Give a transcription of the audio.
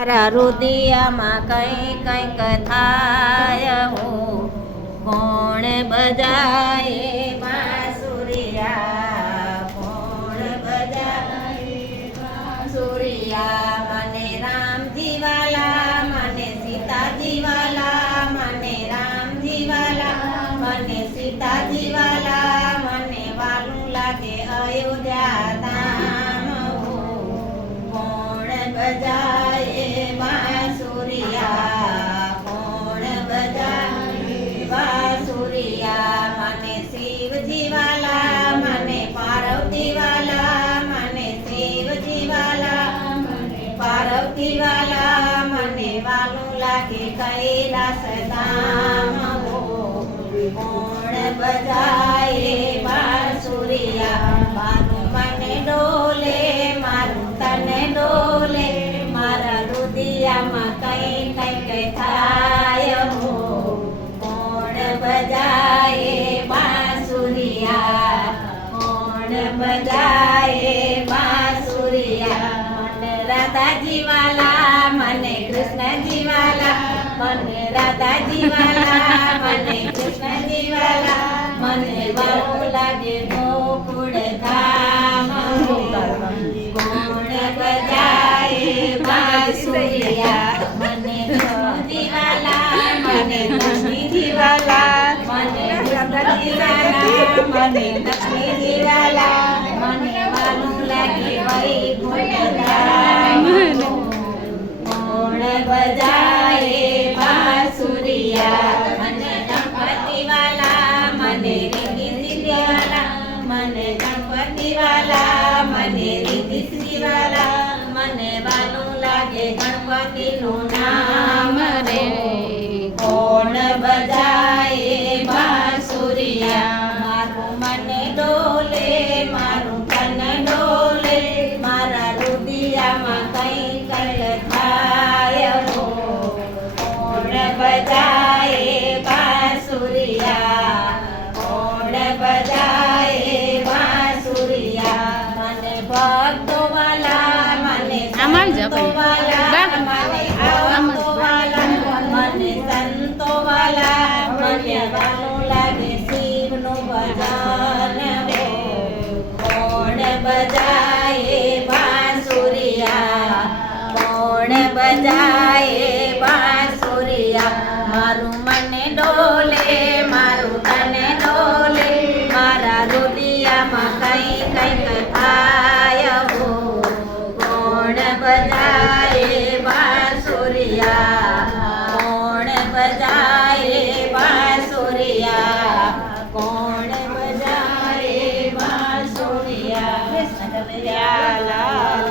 મારા રુદિયામાં કંઈક થાય હું કોણ બજાએ બાંસુરિયા કોણ બજાએ બાંસુરિયા મને રામજી વાલા મને સીતાજી વાલા મને રામજી વાલા મને સીતાજી વાલા મને વાલું લાગે અયોધ્યા ધામ કોણ બજાએ બાંસુરિયા કોણ બજાએ બાંસુરિયા મને શિવજી વાલા મને પાર્વતી વાલા મને શિવજી વાલા મને પાર્વતી વાલા મને વાલું લાગે કૈલાસ ધામ કોણ બજાએ બાંસુરિયા મારું મને ડોલે મારું તને ડોલે મારા રુદિયામાં કંઈક થાય કોણ બજાએ બાંસુરિયા કોણ બજાએ બાંસુરિયા મને રાધાજી વાલા મને કૃષ્ણજી વાલા મને રાધાજી વાલા મને કૃષ્ણજી વાલા મને વાલું લાગે ગોકુળ ધામ કોણ બજાએ બાંસુરિયા મને કૃષ્ણજી વાલા મને લક્ષ્મીજી વાલા મને કૃષ્ણજી વાલા મને લક્ષ્મીજી વાલા મને વાલું લાગે વૈકુંઠ ધામ કોણ બજાએ બાંસુરિયા મને ગણપતિ વાલા મને રીતિ વાલા મને ગણપતિ વાલા મને રીતિ વાલા મને વાલું લાગે ગણપતિનું નામ રે કોણ બજાએ બાંસુરિયા મારું મને ડોલે મારું તન ડોલે મારા રુદિયામાં કંઈક થાય કોણ બજાએ બાંસુરિયા કોણ બજાએ બાંસુરિયા મને ભક્તો વાલા મને સંતો વાલા મને આવતો વાલા મને સંતો વાલા મને વાલું લાગે શિવનું ભજન કોણ બજાએ બાંસુરિયા કોણ બજાએ બાંસુરિયા મારું મને ડોલે મારું તને ડોલે મારા રુદિયામાં કંઈક થાય કોણ બજાએ બાંસુરિયા કોણ બજાએ બાંસુરિયા કોણ બજાએ બાંસુરિયા કૃષ્ણ કનૈયા લાલ